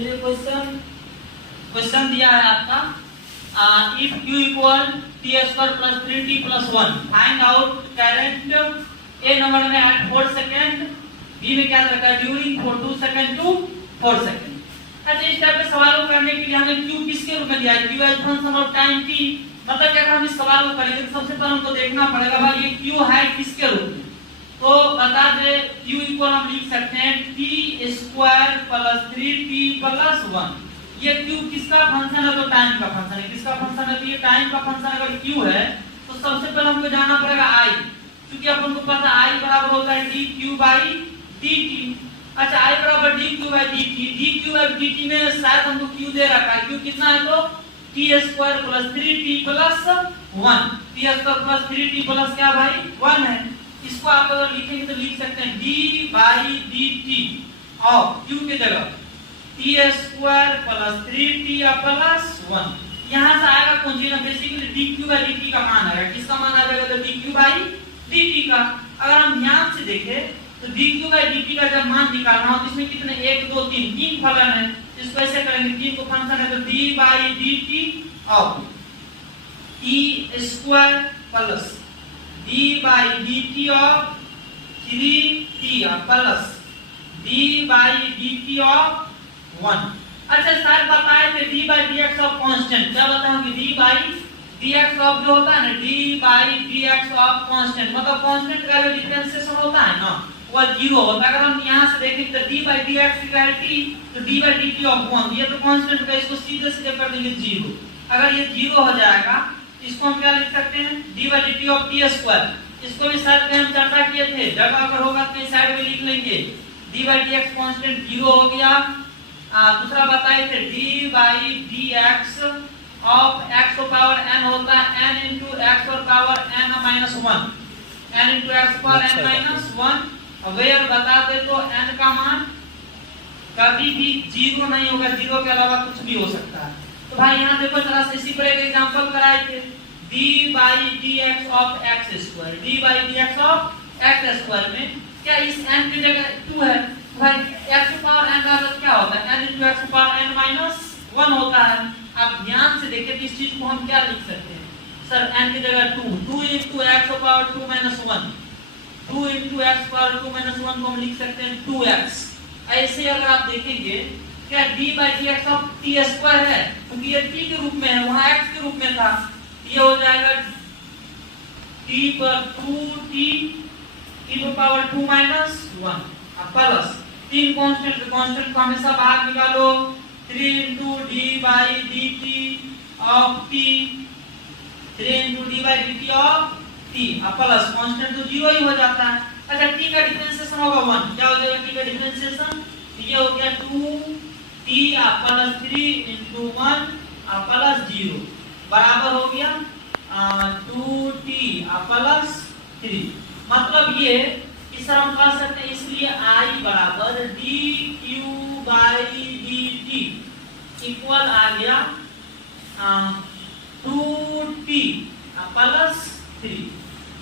चलिए क्वेश्चन दिया है आपका if q equal t square plus 3t plus 1 find out current A number में एट 4 सेकंड, बी में क्या रखा है ड्यूरिंग 2 सेकंड टू 4 सेकंड। अच्छा, इस टाइप के सवालों को करने के लिए हमें q किसके रूप में दिया है, q as function of time t। मतलब क्या, अगर हम इस सवाल को करेंगे तो सबसे पहले हमको देखना पड़ेगा भाई ये q है किसके रूप में। तो बता दे q इक्वल हम लिख सकते हैं t square plus 3t plus 1। ये q किसका फंक्शन है, तो टाइम का फंक्शन है। किसका फंक्शन है, तो ये टाइम का फंक्शन अगर q है तो सबसे पहले हमको जानना पड़ेगा i, क्योंकि अपन को पता है i बराबर होता है dq बाई dt। अच्छा, i बराबर dq by dt, dq by dt में शायद हमको q दे रखा है, q कितना है तो t square plus 3t plus 1। t square plus 3t plus क्या भाई 1 है। इसको आप अगर लिखेंगे तो लिख सकते हैं d by dt of q की जगह t square plus 3t plus 1। यहां से आएगा कौन सी ना, बेसिकली dq बाई dt का मान आएगा। किसका मान आ जाएगा, तो dq बाई dt का। अगर हम ध्यान से देखें तो dq बाई dt का जब मान निकालना हो तो इसमें कितने 1 2 3 तीन फलन है। इसको ऐसे करेंगे, तीन को फंक्शन है तो d by dt of t square plus d by dt of 3t plus d by dt of 1। अच्छा, सर बताए थे d by dx of constant. क्या बताऊंगी, d बाई dx ऑफ जो होता है ना, d by dx of constant, मतलब कांस्टेंट का जो डिफरेंशिएशन होता है ना वो 0 होता है। अगर हम यहां से देखें तो d बाई dx की वैल्यू t, तो d बाई dt ऑफ 1, ये तो कांस्टेंट का, इसको सीधे सीधे कर देंगे 0। अगर ये 0 हो जाएगा इसको हम क्या लिख सकते हैं, d by dt of t square. इसको भी साइड पे हम चर्चा किए थे, जगह अगर होगा तो साइड में लिख लेंगे। d बाई dx कांस्टेंट 0 हो गया। दूसरा बताए थे d by dx of x को पावर n होता है n into x और power n minus 1, n into x power n minus 1। Where बता दे तो n का मान कभी भी 0 नहीं होगा, 0 के अलावा कुछ भी हो सकता है। तो भाई यहाँ देखो जरा से इसी पर एक एग्जांपल कराए थे, d by dx of x square, d by dx of x square में क्या इस n की जगह 2 है, भाई x पावर n का मतलब क्या होता है n into x power n minus 1 होता है। आप ध्यान से देखिए तो इस चीज को हम क्या लिख सकते हैं, सर n की जगह 2 into x power 2 minus 1, 2 into x power 2 minus 1 को हम लिख सकते हैं 2x। ऐसे अगर आप देखेंगे क्या d by dx of t square है, क्योंकि ये t के रूप में है, वहां x के रूप में था, ये हो जाएगा t पर 2t e to power 2 minus 1 plus 3 constant को हमेशा बाहर निकालो, 3 into d by dt of t, 3 into d by dt of t plus constant तो 0 ही हो जाता है। अच्छा, t का डिफरेंशिएशन होगा 1, क्या हो जाएगा t का डिफरेंशिएशन, ये हो गया 2t प्लस 3 into 1 प्लस 0 बराबर हो गया 2t प्लस 3। मतलब ये इस तरह हम कह सकते हैं, इसलिए i बराबर dq बाई dt इक्वल आ गया 2t प्लस 3।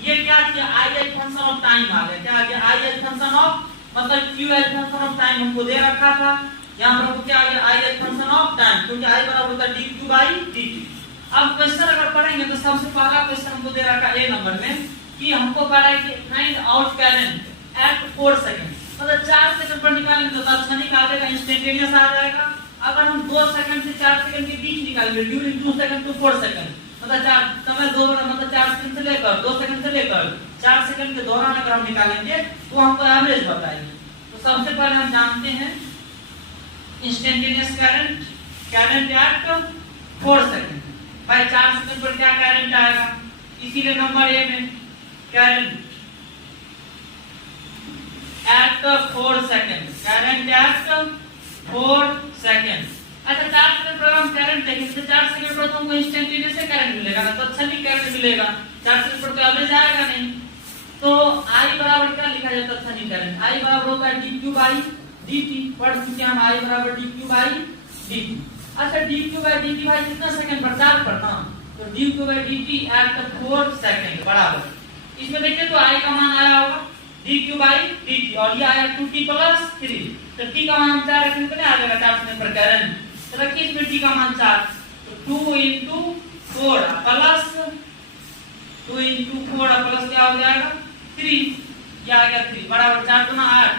ये क्या किया, i as function of time आ गया। क्या आ गया, i एज फंक्शन ऑफ, मतलब q as function of time हमको दे रखा था, यहां पर हमको क्या आ गया i as function of time, क्योंकि i बराबर होता है dq बाई dt। अब क्वेश्चन अगर पढ़ेंगे तो सबसे पहला क्वेश्चन हमको दे रखा है a नंबर में कि हमको कह रहा है कि find out current eight 4 second, मतलब 4 सेकंड पर निकालेंगे तो तात्क्षणिक आ जाएगा, इंस्टेंटेनियस आ जाएगा। अगर हम 2 सेकंड से 4 सेकंड के बीच निकालेंगे ड्यूरिंग 2 सेकंड टू 4 सेकंड, मतलब 4 समय 2 मतलब 4 सेकंड से लेकर 2 सेकंड से लेकर 4 सेकंड के दौरान अगर हम निकालेंगे तो हमको एवरेज बताएगी। तो सबसे पहले हम जानते हैं इंस्टेंटेनियस करंट एट 4 सेकंड। भाई 4 सेकंड पर क्या करंट आएगा, इसीलिए नंबर ए में current eight 4 second, current eight 4 second. अच्छा, 4 सेकंड पर हम करंट देखेंगे तो 4 सेकंड पर तो हमको इंस्टेंटेनियस करंट मिलेगा ना, तो तत्क्षणिक करंट मिलेगा। 4 सेकंड पर तो एवरेज आएगा नहीं, तो i बराबर क्या लिखा जाता है, तत्क्षणिक करंट i बराबर होता है dq बाई dt। पढ़ चुके हम i बराबर dq बाई dt। अच्छा, dq बाई dt भाई कितना सेकंड पर, 4 पर ना, तो dq by dt at 4 second बराबर, इसमें देखिए तो i का मान आया होगा dq by dt और ये आया 2t प्लस 3। तो t का मान 4 रखने पे आ जाएगा 4 से पर करंट। तो रखिए इसमें t का मान 4, तो 2 into 4 प्लस 2 into 4 प्लस क्या हो जाएगा 3, ये आ गया 3 बराबर 4 गुना 8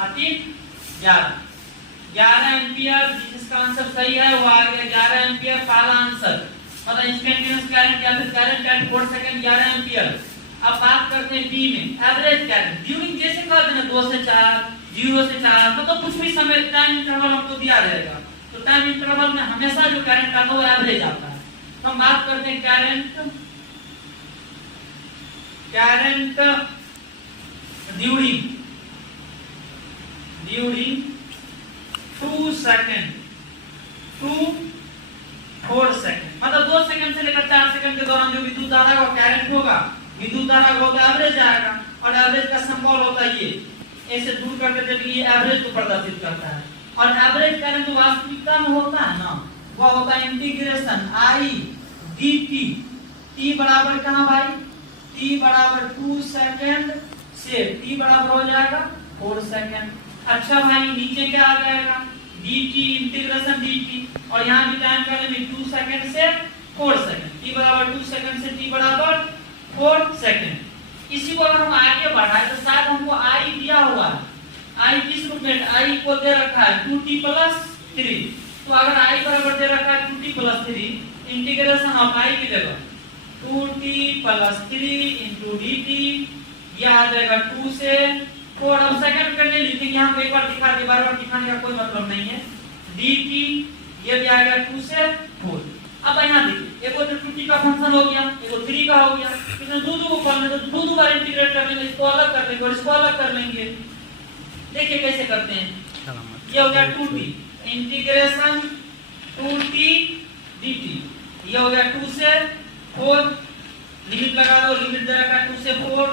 और 3 11 एम्पियर। जिसका आंसर सही है वो आ गया 11 एम्पियर पहला आंसर, मतलब इंस्टेंटेनियस करंट या फिर करंट एट 4 सेकंड 11 एम्पियर। अब बात करते हैं बी में एवरेज करंट ड्यूरिंग, जैसे कहते हैं 2 से 4 0 से 4 मतलब कुछ भी समय टाइम इंटरवल हमको दिया रहेगा, तो टाइम इंटरवल में हमेशा जो करंट आता है वो एवरेज आता है। तो हम बात करते हैं current during 2 second to 4 second, मतलब 2 सेकंड से लेकर 4 सेकंड के दौरान जो विद्युत धारा का करंट होगा, विद्युत धारा का होता एवरेज आएगा और एवरेज का सिंबल होता है ये, ऐसे दूर करके देखिए ये एवरेज को प्रदर्शित करता है। और एवरेज करंट जो वास्तविकता में होता है ना वो होता है इंटीग्रेशन I dt, t बराबर कहां भाई, t बराबर 2 सेकंड से t बराबर हो जाएगा 4 सेकंड। अच्छा भाई नीचे क्या आ जाएगा dt इंटीग्रेशन dt और यहां भी टाइम का लिमिट 2 सेकंड से 4 सेकंड, t बराबर 2 सेकंड से t बराबर 4 सेकंड। इसी को अगर हम आगे बढ़ाएं तो शायद हमको I दिया हुआ है, I किस रूप में I को दे रखा है 2t प्लस 3, तो अगर I बराबर दे रखा है 2t plus 3 integration of I की जगह 2t प्लस 3 into dt, यह आ जाएगा 2 से 4। अब सेकंड करने लिखेंगे यहाँ पे, एक बार दिखा दे, बार-बार दिखाने का कोई मतलब नहीं है। dt ये भी आ गया 2 से 4। अब यहाँ देखिए एक तो 2t का फंक्शन हो गया, एक 3 का हो गया, इसमें दो कॉलम है तो दो बार इंटीग्रेट कर लेंगे, इसको अलग कर लेंगे और इसको अलग कर लेंगे। देखिए कैसे करते हैं, ये हो गया 2t इंटीग्रेशन 2t dt, ये हो गया 2 से 4, लिमिट लगा दो, लिमिट दे रखा है 2 से 4,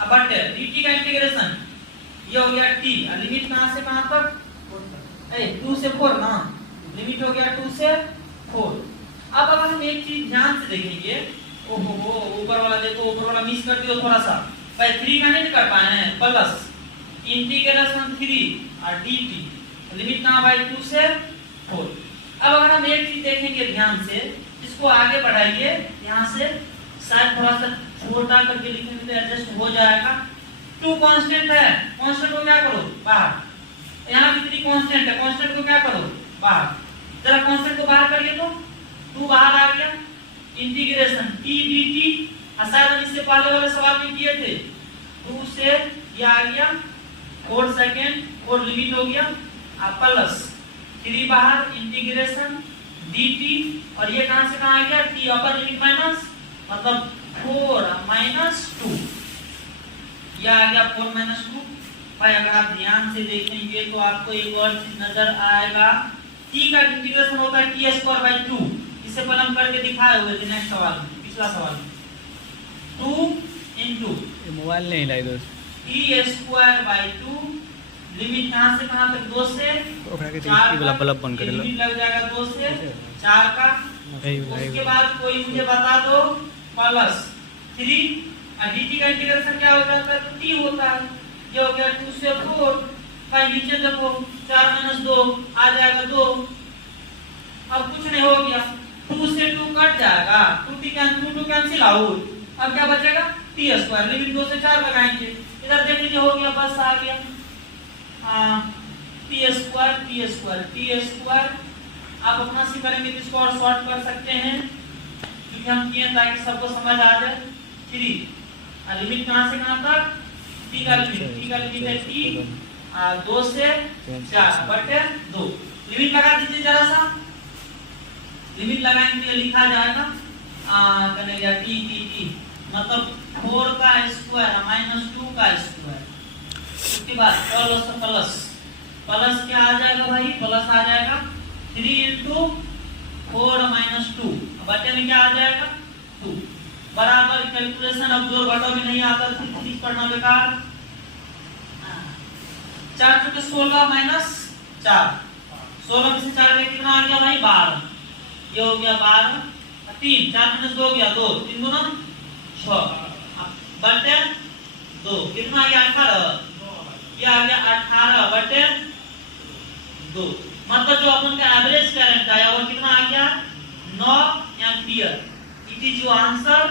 अब बटे dt का इंटीग्रेशन ये हो गया t, लिमिट कहां से कहां तक 2 से 4 ना, लिमिट हो गया 2 से 4। अब अगर हम एक चीज ध्यान से देखेंगे, ओहो ऊपर वाला देखो, ऊपर वाला मिस कर दियो थोड़ा सा, भाई 3 का नहीं कर पाए हैं, प्लस इंटीग्रेशन 3 और dt, लिमिट कहां भाई 2 से 4। अब अगर हम एक चीज देखेंगे ध्यान से, इसको आगे बढ़ाइए, यहां से शायद थोड़ा सा छोटा करके लिखेंगे तो एडजस्ट हो जाएगा। 2 कांस्टेंट है, कांस्टेंट को क्या करो बाहर, यहां भी 3 कांस्टेंट है, कांस्टेंट को क्या करो बाहर, जरा कांस्टेंट को बाहर करिए तो 2 बाहर आ गया, इंटीग्रेशन t dt, शायद इससे पहले वाले सवाल में किए थे 2 से ये आ गया 4 सेकंड और लिमिट हो गया प्लस 3 बाहर इंटीग्रेशन dt और ये कहां से कहां आ गया t अपर लिमिट माइनस, मतलब 4 माइनस 2, ये आ गया 4 माइनस 2। भाई अगर आप ध्यान से देखेंगे तो आपको एक और चीज नजर आएगा, t का इंटीग्रेशन होता है t स्क्वायर बाय 2, इससे पहले हम करके दिखाए हुए थे नेक्स्ट सवाल में, पिछला सवाल में 2 into ये मोबाइल नहीं लाई दोस्त, t स्क्वायर बाय 2, लिमिट कहां से कहां तक 2 से 4 वाला बल्ब बंद कर लो, लिमिट लग जाएगा 2 से 4 का। उसके बाद कोई मुझे बता दो प्लस 3 और dt का इंटीग्रेशन क्या हो जाता है t होता है, ये हो गया 2 से 4, भाई नीचे देखो 4 माइनस 2 आ जाएगा 2, अब कुछ नहीं हो गया, 2 से 2 कट जाएगा, 2t कैंसिल आउट, अब क्या बचेगा t स्क्वायर, लिमिट 2 से 4 लगाएंगे, इधर देख लीजिए हो गया, बस आ गया t स्क्वायर। आप अपना से करेंगे तो इसको और शॉर्ट कर सकते हैं क्योंकि हम किए ताकि सबको समझ आ जाए। 3 लिमिट कहां से कहां तक, t का लिमिट है t 2 से 4 बटे 2, लिमिट लगा दीजिए, जरा सा लिमिट लगाएंगे तो लिखा जाएगा करेगा t मतलब 4 का स्क्वायर माइनस 2 का स्क्वायर, उसके बाद प्लस क्या आ जाएगा भाई, प्लस आ जाएगा 3 into 4 minus 2, बटे में क्या आ जाएगा 2, बराबर कैलकुलेशन अब जोड़ घटाव में नहीं आता, फिर पढ़ना बेकार। 4 चुके 16 माइनस 4, 16 में से 4 में कितना आ गया भाई 12, ये हो गया 12, 3 4 माइनस 2 हो गया 2, 3 दूना 6 बटे 2 कितना आ गया 18, ये आ गया 18/2। मतलब जो अपन का एवरेज करंट आया वो कितना आ गया 9 ampere. It is your answer,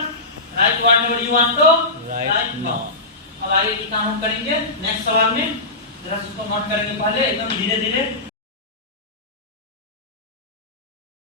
right whatever you want to write now. अब आगे की काम हम करेंगे नेक्स्ट सवाल में, जरा उसको नोट करेंगे पहले एकदम धीरे धीरे।